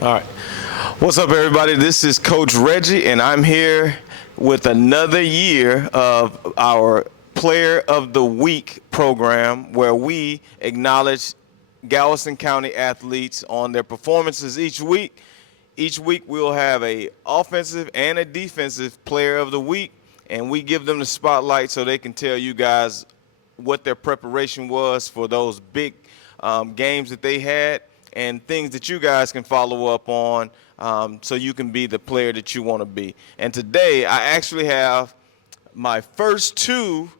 All right. What's up, everybody? This is Coach Reggie, and I'm here with another year of our Player of the Week program where we acknowledge Galveston County athletes on their performances each week. Each week we'll have a offensive and a defensive player of the week, and we give them the spotlight so they can tell you guys what their preparation was for those big games that they had and things that you guys can follow up on so you can be the player that you want to be. And today I actually have my first two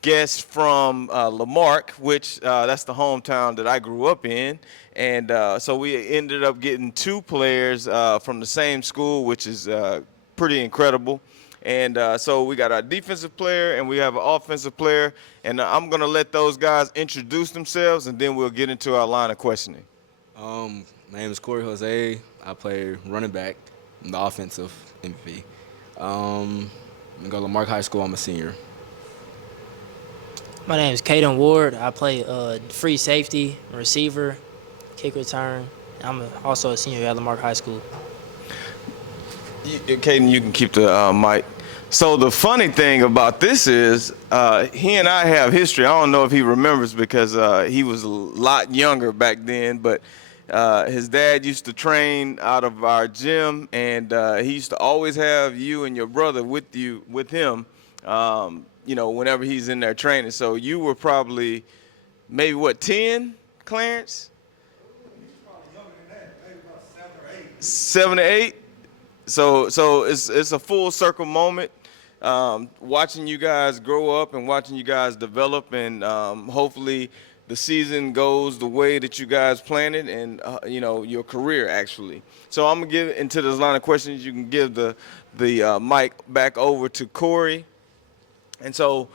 guests from Marque, which that's the hometown that I grew up in. And so we ended up getting two players from the same school, which is pretty incredible. And so we got our defensive player and we have an offensive player. And I'm going to let those guys introduce themselves, and then we'll get into our line of questioning. My name is Cory, Hosea. I play running back. I'm the offensive MVP. I go to Marque High School. I'm a senior. My name is Caden Ward. I play free safety, receiver, kick return. I'm also a senior at Marque High School. Caden, you can keep the mic. So the funny thing about this is he and I have history. I don't know if he remembers because he was a lot younger back then, but his dad used to train out of our gym, and he used to always have you and your brother with him, whenever he's in there training. So you were probably maybe, 10, Clarence? Probably younger than that, maybe about 7 or 8. 7 or 8? So it's a full circle moment, watching you guys grow up and watching you guys develop, and hopefully the season goes the way that you guys planned it, and your career actually. So I'm gonna get into this line of questions. You can give the mic back over to Cory. And so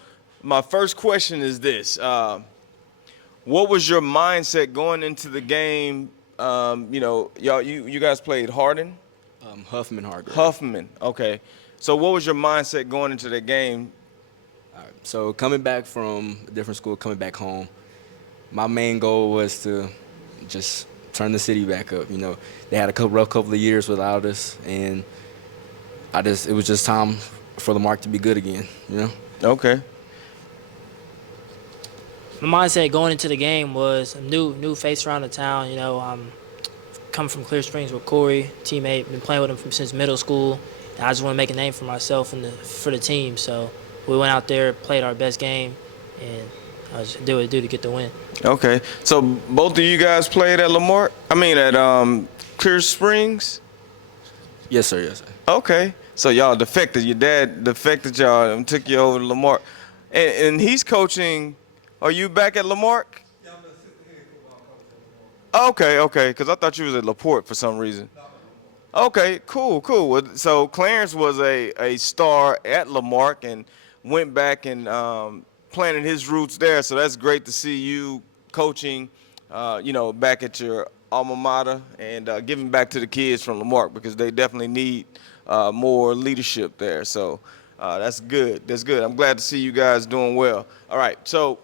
my first question is this: what was your mindset going into the game? You guys played Hardin. Huffman Hardin. Huffman, okay. So what was your mindset going into the game? All right. So coming back from a different school, coming back home, my main goal was to just turn the city back up. They had a rough couple of years without us, and it was just time for the Marque to be good again. Okay. My mindset going into the game was a new face around the town. I'm coming from Clear Springs with Cory, teammate, been playing with him since middle school. And I just want to make a name for myself and for the team. So we went out there, played our best game, and I just did what I do to get the win. Okay. So both of you guys played at at Clear Springs? Yes, sir. Yes, sir. Okay. So y'all defected. Your dad defected y'all and took you over to Marque. And he's coaching. Are you back at Marque? Yeah, I'm the assistant head football coach at Lamar. Okay. Because I thought you was at LaPorte for some reason. Okay, cool. So Clarence was a star at Marque and went back and planted his roots there. So that's great to see you coaching, back at your alma mater and giving back to the kids from Marque, because they definitely need more leadership there. So that's good. I'm glad to see you guys doing well. All right, so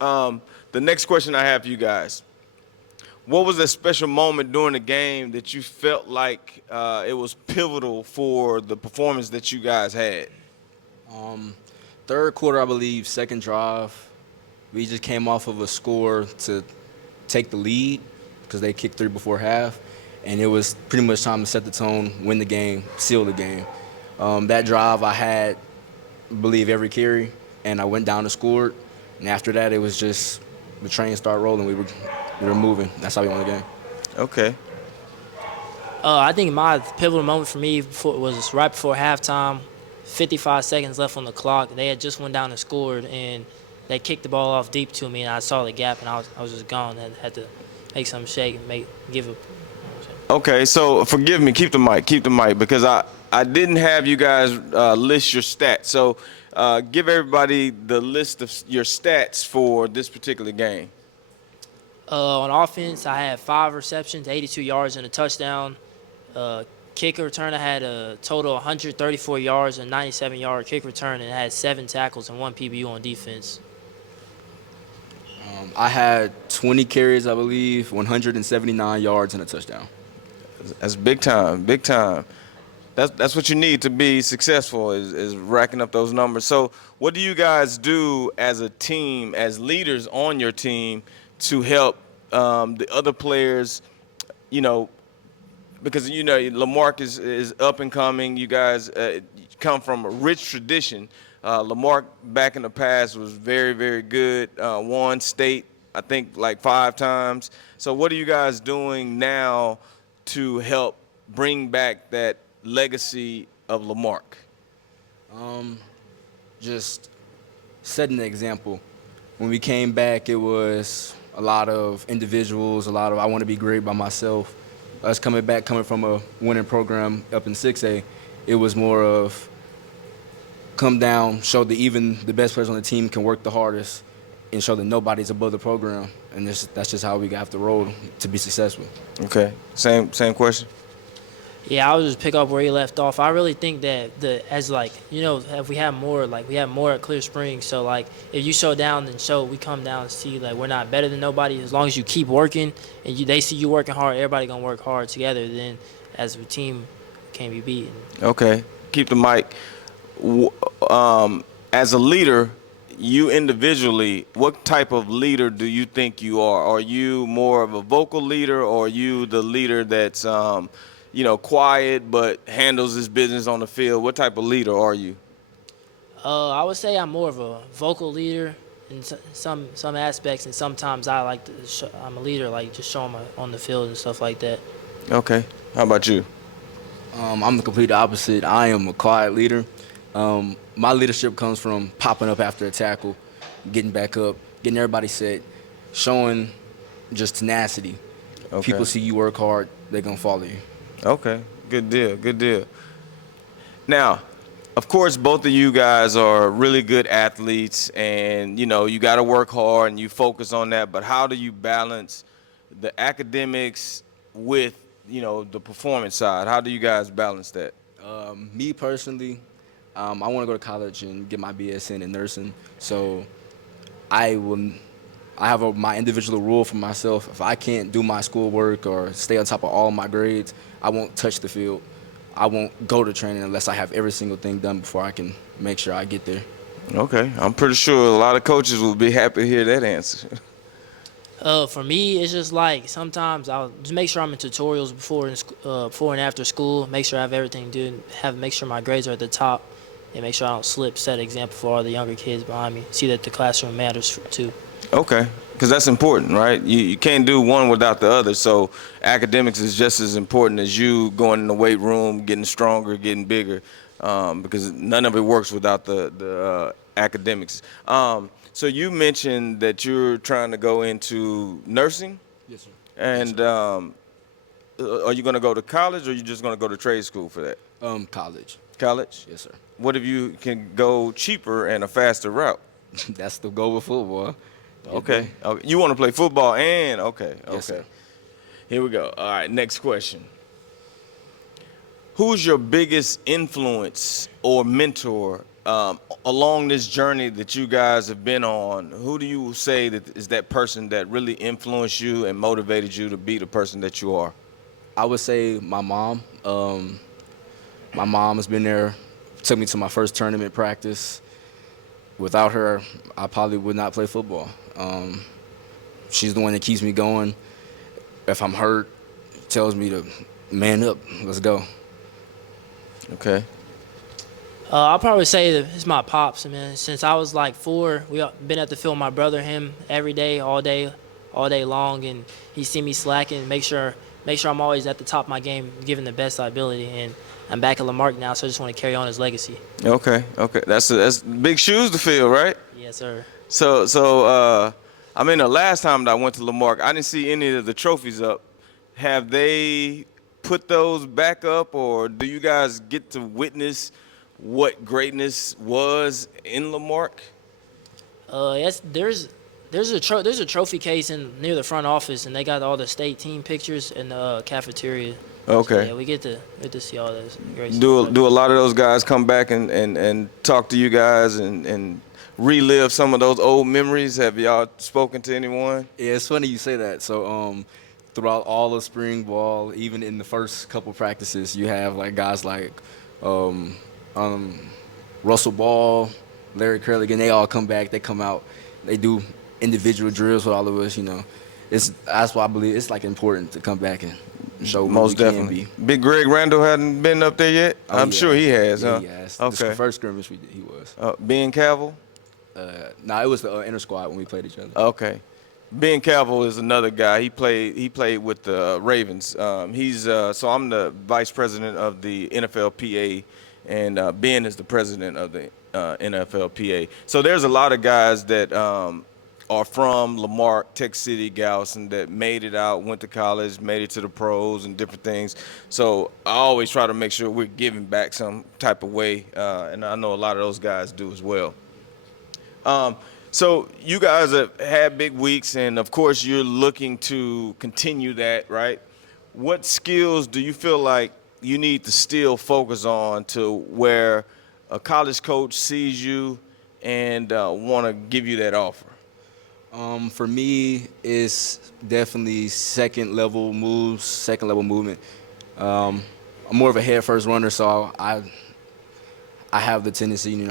the next question I have for you guys: what was a special moment during the game that you felt like it was pivotal for the performance that you guys had? Third quarter, I believe, second drive, we just came off of a score to take the lead because they kicked 3 before half, and it was pretty much time to set the tone, win the game, seal the game. That drive, I had, I believe, every carry, and I went down and scored. And after that, it was just the train started rolling. We were moving. That's how we won the game. Okay. I think my pivotal moment for me was right before halftime, 55 seconds left on the clock. They had just went down and scored, and they kicked the ball off deep to me, and I saw the gap, and I was just gone. I had to make something shake and give it. Okay, so forgive me. Keep the mic, because I didn't have you guys list your stats. So give everybody the list of your stats for this particular game. On offense, I had 5 receptions, 82 yards, and a touchdown. Kick return, I had a total of 134 yards and 97-yard kick return, and I had 7 tackles and 1 PBU on defense. I had 20 carries, I believe, 179 yards, and a touchdown. That's big time, big time. That's what you need to be successful is racking up those numbers. So what do you guys do as a team, as leaders on your team, to help the other players, you know, because you know Lamarque is up and coming. You guys come from a rich tradition. Lamarque back in the past was very, very good. Won state, I think, like 5 times. So what are you guys doing now to help bring back that legacy of Lamarque? Just setting the example. When we came back, it was a lot of individuals, a lot of I want to be great by myself. Us coming back, coming from a winning program up in 6A, it was more of come down, show that even the best players on the team can work the hardest, and show that nobody's above the program. And that's just how we have to roll to be successful. Okay, same question. Yeah, I would just pick up where he left off. I really think that if we have more, like we have more at Clear Springs. So like if you show down, then we come down and see like we're not better than nobody. As long as you keep working and they see you working hard, everybody gonna work hard together. Then as a team, can't be beaten. Okay, keep the mic. As a leader, you individually, what type of leader do you think you are? Are you more of a vocal leader, or are you the leader that's quiet but handles his business on the field? What type of leader are you? I would say I'm more of a vocal leader in some aspects, and sometimes I like to. I'm a leader, like just show 'em on the field and stuff like that. Okay, how about you? I'm the complete opposite. I am a quiet leader. My leadership comes from popping up after a tackle, getting back up, getting everybody set, showing just tenacity. Okay. People see you work hard, they're going to follow you. Okay, good deal. Now, of course, both of you guys are really good athletes, and you got to work hard and you focus on that. But how do you balance the academics with the performance side? How do you guys balance that? Me personally, I want to go to college and get my BSN in nursing. So I have my individual rule for myself. If I can't do my schoolwork or stay on top of all my grades, I won't touch the field. I won't go to training unless I have every single thing done before I can make sure I get there. Okay, I'm pretty sure a lot of coaches will be happy to hear that answer. For me, it's just like sometimes I'll just make sure I'm in tutorials before and after school. Make sure I have everything due. Make sure my grades are at the top, and make sure I don't slip. Set an example for all the younger kids behind me. See that the classroom matters too. Okay, because that's important, right? You can't do one without the other. So academics is just as important as you going in the weight room, getting stronger, getting bigger, because none of it works without the academics. So you mentioned that you're trying to go into nursing. Yes, sir. And are you going to go to college, or are you just going to go to trade school for that? College. College? Yes, sir. What if you can go cheaper and a faster route? That's the goal with football. Okay. You want to play football and okay. Yes, sir. Here we go. All right, next question. Who's your biggest influence or mentor along this journey that you guys have been on? Who do you say that is that person that really influenced you and motivated you to be the person that you are? I would say my mom. My mom has been there, took me to my first tournament practice. Without her, I probably would not play football. She's the one that keeps me going. If I'm hurt, tells me to man up, let's go. Okay. I'll probably say that it's my pops, man. Since I was like 4, we been at the field with my brother, him, every day, all day long, and he see me slacking, make sure I'm always at the top of my game, giving the best ability. And I'm back at Lamarque now, so I just want to carry on his legacy. Okay. That's big shoes to fill, right? Yes, sir. So the last time that I went to Lamarque, I didn't see any of the trophies up. Have they put those back up, or do you guys get to witness what greatness was in Lamarque? Yes, there's a trophy case near the front office, and they got all the state team pictures in the cafeteria. Okay. So, yeah, we get to see all those great stuff. Do a lot of those guys come back and talk to you guys and relive some of those old memories? Have y'all spoken to anyone? Yeah, it's funny you say that. So throughout all of spring ball, even in the first couple practices, you have like guys like um, Russell Ball, Larry Curligan. They all come back. They come out. They do individual drills with all of us. That's why I believe it's like important to come back and show what Most we definitely. can be. Big Greg Randall hadn't been up there yet? Oh, I'm sure he has, yeah, huh? he has. Okay. The first scrimmage we did, he was. Ben Cavill? No, it was the inter squad when we played each other. Okay. Ben Cavill is another guy. He played with the Ravens. So I'm the vice president of the NFLPA, and Ben is the president of the NFLPA. So there's a lot of guys that are from Lamarque, Tech City, Galveston that made it out, went to college, made it to the pros and different things. So I always try to make sure we're giving back some type of way, and I know a lot of those guys do as well. So you guys have had big weeks, and of course you're looking to continue that, right? What skills do you feel like you need to still focus on to where a college coach sees you and want to give you that offer? For me, it's definitely second level movement. I'm more of a head first runner, so I have the tendency,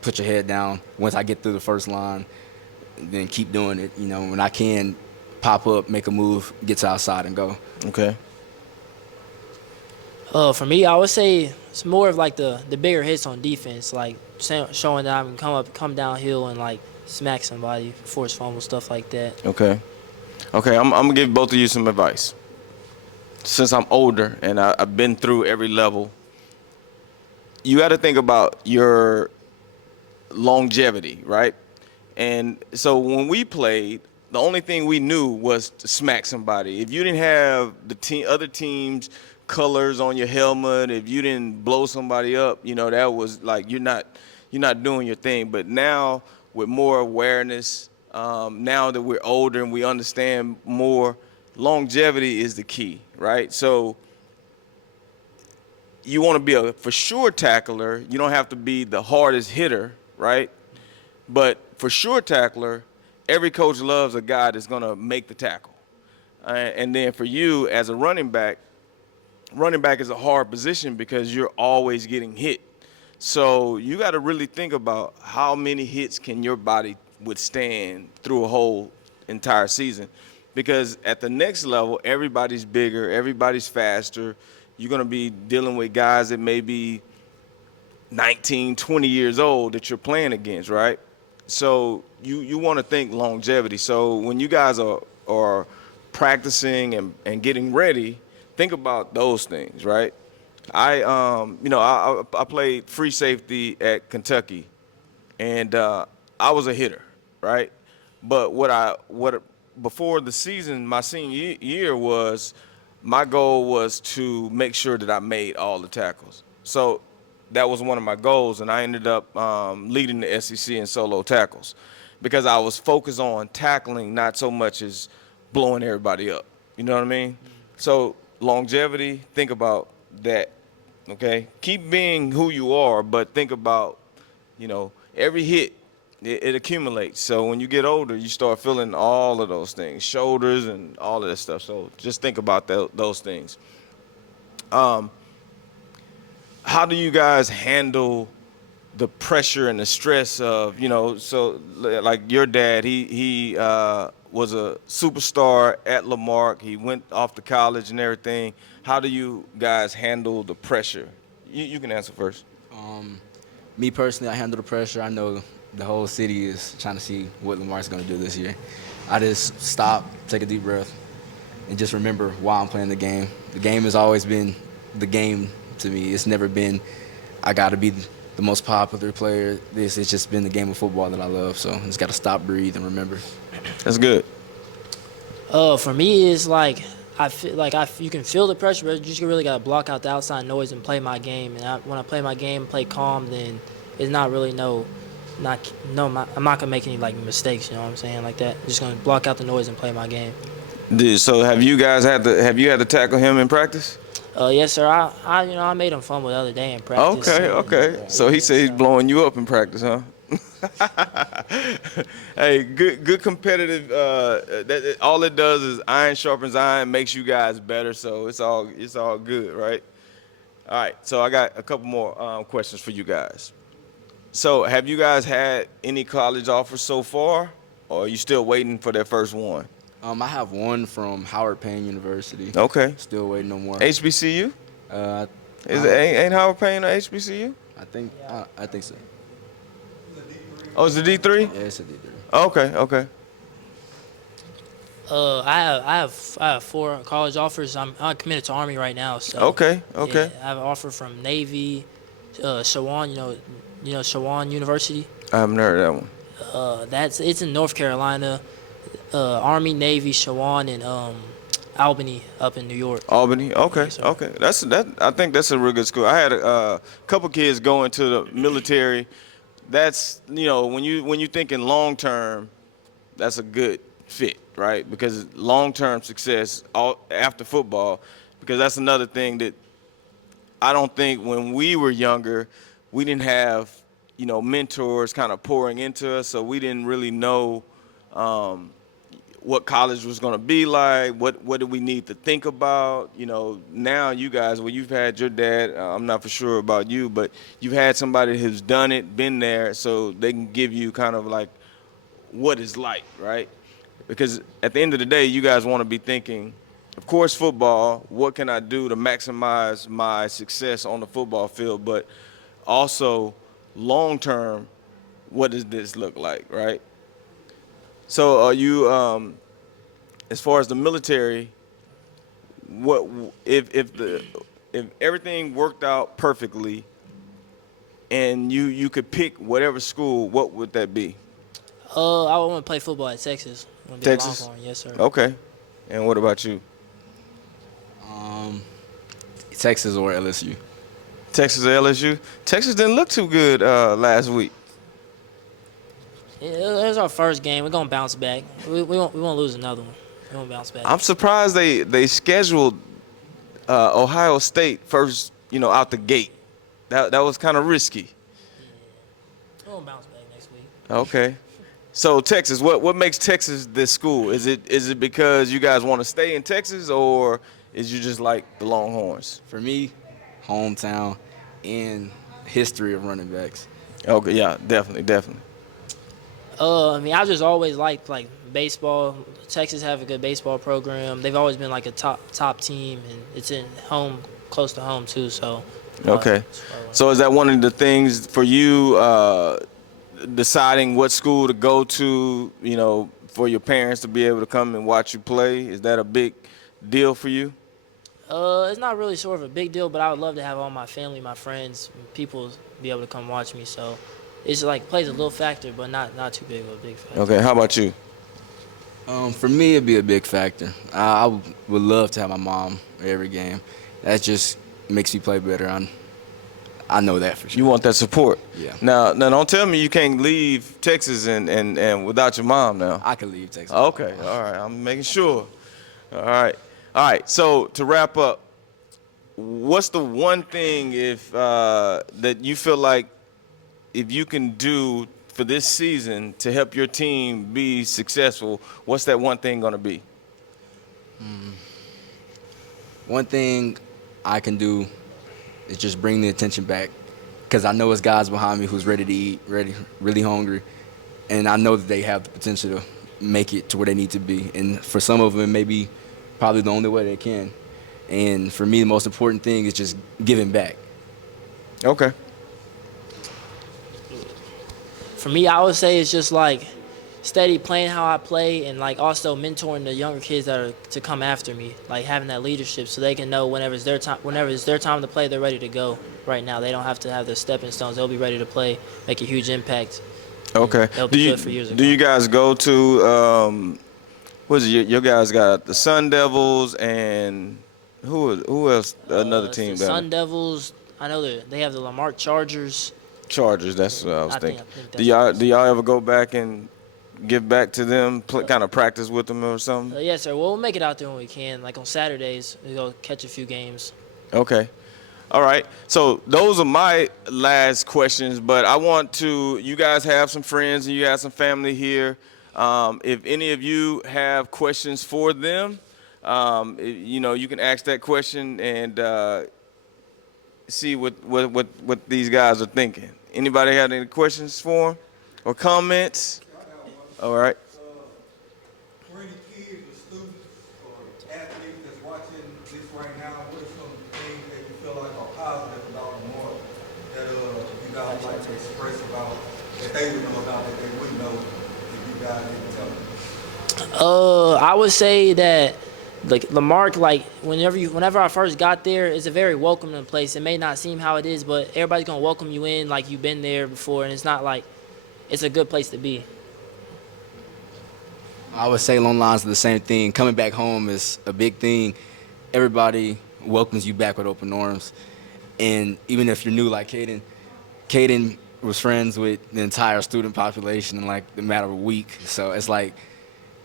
put your head down once I get through the first line, then keep doing it. When I can pop up, make a move, get to outside and go. Okay. For me, I would say it's more of like the bigger hits on defense, like showing that I can come downhill and like smack somebody, force fumble, stuff like that. Okay. I'm gonna give both of you some advice. Since I'm older and I've been through every level, you got to think about your longevity, right? And so when we played, the only thing we knew was to smack somebody. If you didn't have the other team's colors on your helmet, if you didn't blow somebody up, that was like you're not doing your thing. But now with more awareness, now that we're older and we understand more, longevity is the key, right? So you want to be a for sure tackler. You don't have to be the hardest hitter, right? But for sure tackler, every coach loves a guy that's going to make the tackle. And then for you as a running back is a hard position because you're always getting hit. So you got to really think about how many hits can your body withstand through a whole entire season. Because at the next level, everybody's bigger, everybody's faster. You're going to be dealing with guys that may be 19, 20 years old that you're playing against, right? So you want to think longevity. So when you guys are practicing and getting ready, think about those things, right? I played free safety at Kentucky, and I was a hitter, right? But before the season, my senior year was, my goal was to make sure that I made all the tackles. So that was one of my goals, and I ended up leading the SEC in solo tackles because I was focused on tackling, not so much as blowing everybody up. You know what I mean? So longevity, think about that, okay? Keep being who you are, but think about, every hit, it accumulates. So when you get older, you start feeling all of those things, shoulders and all of that stuff. So just think about those things. How do you guys handle the pressure and the stress of, so like your dad, he was a superstar at Lamarque. He went off to college and everything. How do you guys handle the pressure? You can answer first. Me personally, I handle the pressure. I know the whole city is trying to see what Lamar's going to do this year. I just stop, take a deep breath, and just remember why I'm playing the game. The game has always been the game to me. It's never been, I got to be the most popular player. It's just been the game of football that I love. So I just got to stop, breathe, and remember. That's good. For me, it's like I feel like you can feel the pressure, but you just really got to block out the outside noise and play my game. And when I play my game, play calm, then it's not really I'm not gonna make any like mistakes. You know what I'm saying? Like that. I'm just gonna block out the noise and play my game. So have you had to tackle him in practice? Yes, sir. I made him fumble the other day in practice. Okay. So he said he's blowing you up in practice, huh? Hey, good competitive. All it does is iron sharpens iron, makes you guys better. So it's all good, right? All right. So I got a couple more questions for you guys. So have you guys had any college offers so far, or are you still waiting for that first one? I have one from Howard Payne University. Okay. Still waiting on more. HBCU? Uh, Is it I, ain't Howard Payne a HBCU? I think so. Oh, it's the D3? Yeah, it's a D3. Okay, okay. I have 4 college offers. I'm committed to Army right now. So Okay, okay. Yeah, I have an offer from Navy, Shawan. Shawan University. I haven't heard that one. It's in North Carolina. Army, Navy, Shawan, and Albany up in New York. Albany. Okay, Yes, sir. okay. I think that's a real good school. I had a couple kids going to the military. That's when you thinking long term, that's a good fit, right? Because long term success all after football, because that's another thing that I don't think when we were younger, we didn't have mentors kind of pouring into us, so we didn't really know what college was going to be like, what do we need to think about. Now you guys, well, you've had your dad, I'm not for sure about you, but you've had somebody who's done it, been there, so they can give you kind of like what it's like, right? Because at the end of the day, you guys want to be thinking, of course, football, what can I do to maximize my success on the football field, but also long term, what does this look like, right? So are you, as far as the military, what if everything worked out perfectly, and you could pick whatever school, what would that be? I want to play football at Texas. I wanna be a Texas? Longhorn. Yes, sir. Okay. And what about you? Texas or LSU. Texas or LSU? Texas didn't look too good last week. Yeah, it was our first game. We're gonna bounce back. We won't lose another one. We're gonna bounce back. I'm surprised they scheduled Ohio State first, out the gate. That was kind of risky. We're gonna bounce back next week. Okay. So Texas, what makes Texas this school? Is it because you guys want to stay in Texas, or is you just like the Longhorns? For me, hometown and history of running backs. Okay, yeah, definitely. I just always liked like baseball. Texas have a good baseball program. They've always been like a top team, and it's in home, close to home too. So. Okay. So is that one of the things for you, deciding what school to go to, for your parents to be able to come and watch you play? Is that a big deal for you? It's not really sort of a big deal, but I would love to have all my family, my friends, people be able to come watch me. So it's like plays a little factor, but not too big of a big factor. Okay. How about you? For me, it'd be a big factor. I would love to have my mom at every game. That just makes me play better. I know that for sure. You want that support. Yeah. Now don't tell me you can't leave Texas and without your mom now. I can leave Texas. Okay. All right. I'm making sure. All right. So to wrap up, what's the one thing that you feel like if you can do for this season to help your team be successful? What's that one thing going to be? One thing I can do is just bring the attention back, because I know it's guys behind me who's ready to eat, really hungry, and I know that they have the potential to make it to where they need to be. And for some of them, it may be probably the only way they can. And for me, the most important thing is just giving back. Okay. For me, I would say it's just like steady playing how I play, and like also mentoring the younger kids that are to come after me, like having that leadership so they can know whenever it's their time to play, they're ready to go. Right now, they don't have to have their stepping stones. They'll be ready to play, make a huge impact. Okay. They'll be good for years to Do you come. guys go to what is it? Your guys got the Sun Devils and who else? Another It's team the down Sun Devils. I know they have the Marque Chargers. Chargers. That's what I was I think thinking. that's Do y'all ever go back and give back to them, kind of practice with them or something? Yes, sir. We'll make it out there when we can. Like on Saturdays, we go catch a few games. Okay. All right. So those are my last questions, but I want to, you guys have some friends and you have some family here. If any of you have questions for them, you can ask that question and see what these guys are thinking. Anybody have any questions for them or comments? I got one. All right. For any kids or students or athletes that's watching this right now, what are some things that you feel like are positive about Lamar that you guys would like to express about that they would know about that they wouldn't know if you guys didn't tell them? I would say that like Marque, like whenever I first got there, it's a very welcoming place. It may not seem how it is, but everybody's gonna welcome you in like you've been there before, and it's not like it's a good place to be. I would say along the lines of the same thing. Coming back home is a big thing. Everybody welcomes you back with open arms. And even if you're new like Caden was friends with the entire student population in like the matter of a week. So it's like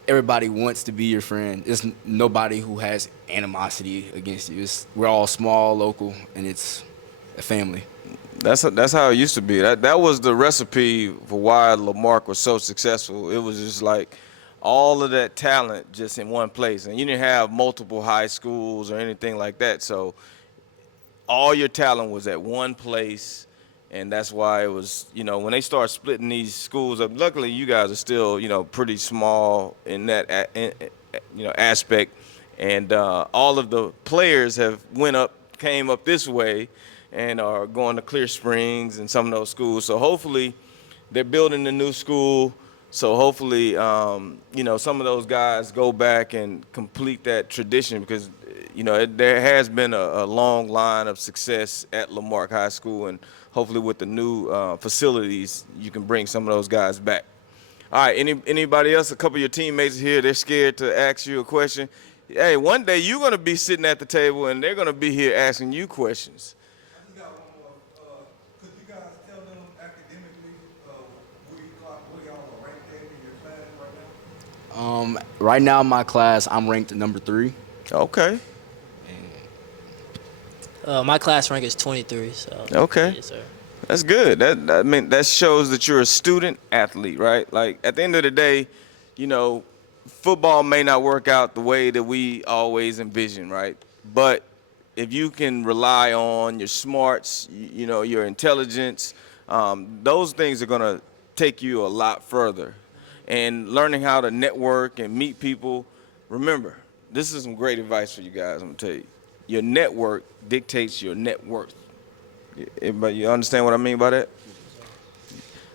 everybody wants to be your friend. It's nobody who has animosity against you. We're all small, local, and it's a family. That's how it used to be. That was the recipe for why Lamarck was so successful. It was just like all of that talent just in one place, and you didn't have multiple high schools or anything like that. So all your talent was at one place, and that's why it was. When they start splitting these schools up. Luckily, you guys are still pretty small in that aspect, and all of the players came up this way and are going to Clear Springs and some of those schools. So hopefully they're building a new school. So hopefully, some of those guys go back and complete that tradition because, there has been a long line of success at Lamarck High School, and hopefully with the new facilities, you can bring some of those guys back. All right, anybody else? A couple of your teammates here, they're scared to ask you a question. Hey, one day you're going to be sitting at the table, and they're going to be here asking you questions. I just got one more. Could you guys tell them academically where y'all are ranked at in your class right now? Right now in my class, I'm ranked number 3. Okay. My class rank is 23. So Okay. yes, sir. That's good. That shows that you're a student athlete, right? Like at the end of the day, football may not work out the way that we always envision, right? But if you can rely on your smarts, your intelligence, those things are gonna take you a lot further. And learning how to network and meet people. Remember, this is some great advice for you guys. I'm gonna tell you, your network dictates your net worth. Everybody, you understand what I mean by that?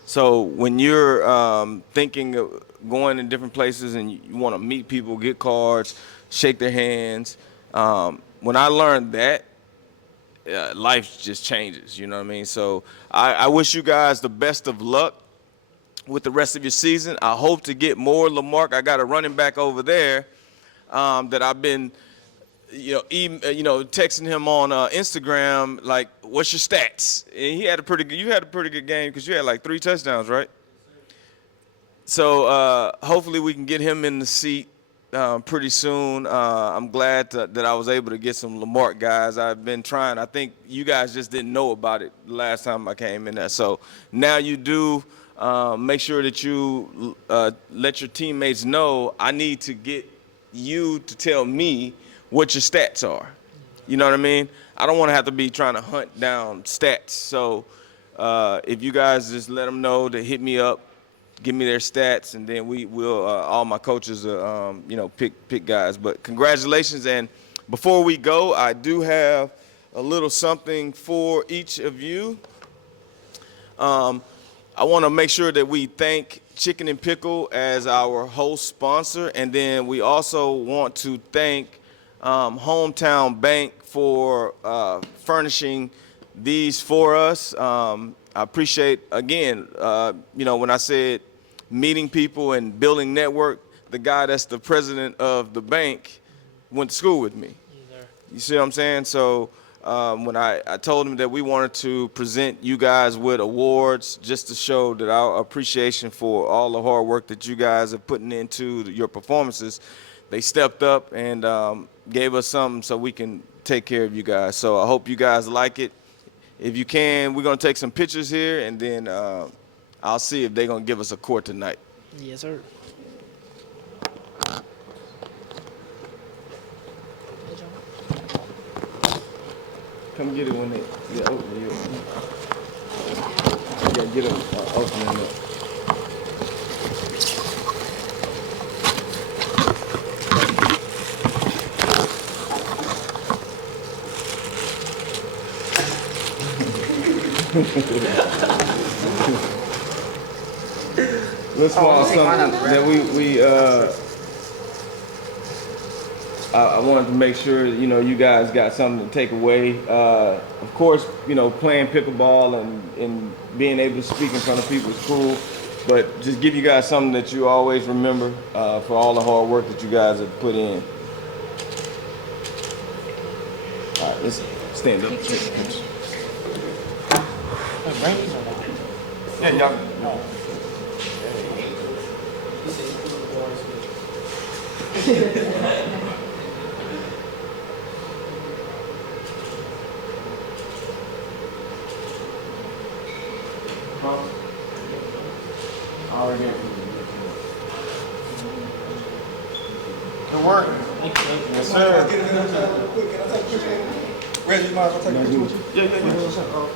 So when you're thinking of going in different places and you want to meet people, get cards, shake their hands, when I learned that, life just changes. You know what I mean? So I wish you guys the best of luck with the rest of your season. I hope to get more Lamarck. I got a running back over there that I've been texting him on Instagram, like, what's your stats? And you had a pretty good game because you had like 3 touchdowns, right? So hopefully we can get him in the seat pretty soon. I'm glad that I was able to get some Lamarck guys. I've been trying. I think you guys just didn't know about it the last time I came in there. So now you do. Make sure that you let your teammates know I need to get you to tell me what your stats are. You know what I mean? I don't want to have to be trying to hunt down stats. So if you guys just let them know to hit me up, give me their stats, and then we will. All my coaches, pick guys. But congratulations! And before we go, I do have a little something for each of you. I want to make sure that we thank Chicken and Pickle as our host sponsor, and then we also want to thank Hometown Bank for furnishing these for us. I appreciate, again, when I said meeting people and building network, the guy that's the president of the bank went to school with me. You see what I'm saying? So when I told him that we wanted to present you guys with awards just to show that our appreciation for all the hard work that you guys are putting into your performances, they stepped up and gave us something so we can take care of you guys. So I hope you guys like it. If you can, we're gonna take some pictures here, and then I'll see if they're gonna give us a court tonight. Yes, sir. Come get it when they open it. Yeah, get them opening up. Little small something that I wanted to make sure, you guys got something to take away. Of course, playing pickleball and being able to speak in front of people is cool, but just give you guys something that you always remember for all the hard work that you guys have put in. All right, let's stand up. Yeah, y'all. Good work. Yes, sir. Reggie, you mind if I take a picture with you? Yeah.